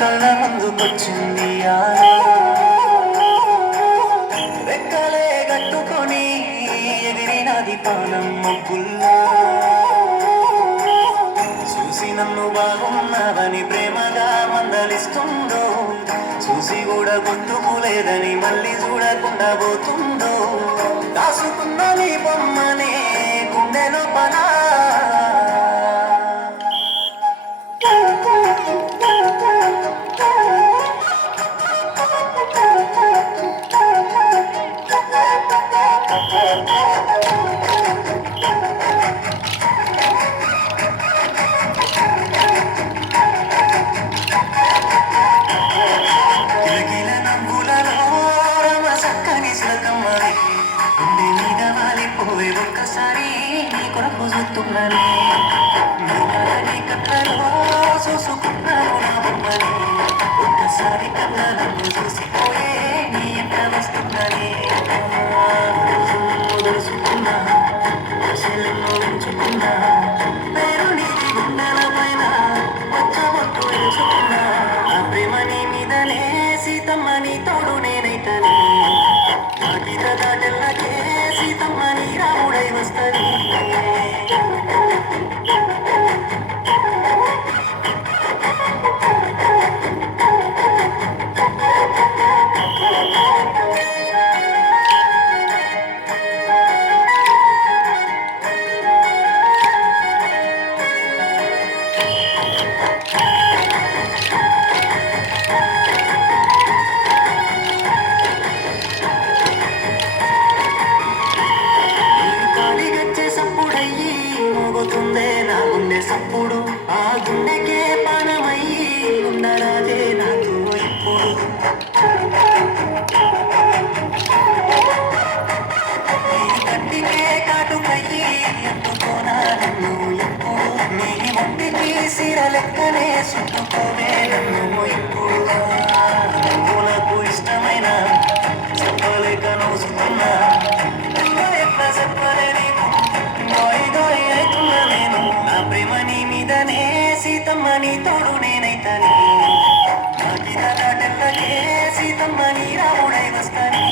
కళ్ళ ముందుకొచ్చింది రెక్కలే కట్టుకొని ఎగిరినది పానం ముగ్గుల్లా చూసి నన్ను బాగున్నావని ప్రేమగా మందలిస్తుందో. చూసి కూడా గుర్తుకు లేదని మళ్ళీ చూడకుండా పోతుందో. దాసుకున్న నీ బొమ్మ నీ కొరకు కళ్ళలో చూసుకున్నాను నా బొమ్మని ఒక్కసారి కళ్ళను చూసిపోయే నీ ఎంత వస్తున్నానే తెలుసుకున్నా ఆశలను ఉంచుకున్నా నీ ఒంటికి లెక్కనే చుట్టుకోవే నన్ను ఎప్పుడు పూలకు ఇష్టమైన చెప్పలేక నోసుకున్నా ఇంకా ఎట్లా చెప్పలే నీకు గోయి గోయి అవుతున్నా నేను నా ప్రేమ నీ మీదనే సీతమ్మ నీ తోడు నేనైతాని నాకిద దాటెల్లకే సీతమ్మ నీ రాముడై వస్తాని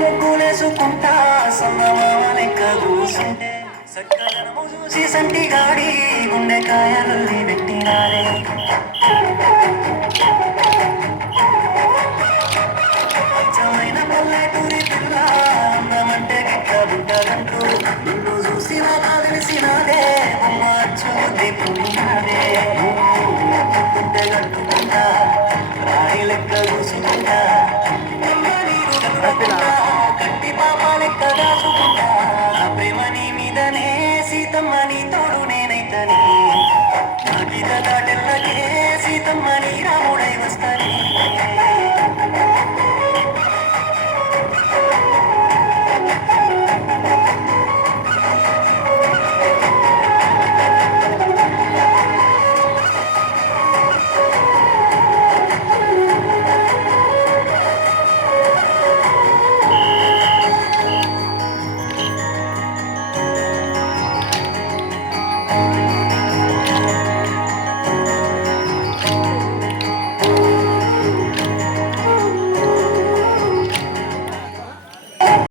ముగ్గులేసుకుంటా సన్నమామ లెక్క కూసుంటే సక్కదనము చూసి సంటి గాడి గుండెకాయలు పెట్టినారే కట్టి పాప లెక్క దాచుకుంటా ప్రేమ నీ మీదనే సీతమ్మ నీ తోడు నేనైతని నాకిద దాటెల్లకే సీతమ్మ నీ రాముడై వస్తాని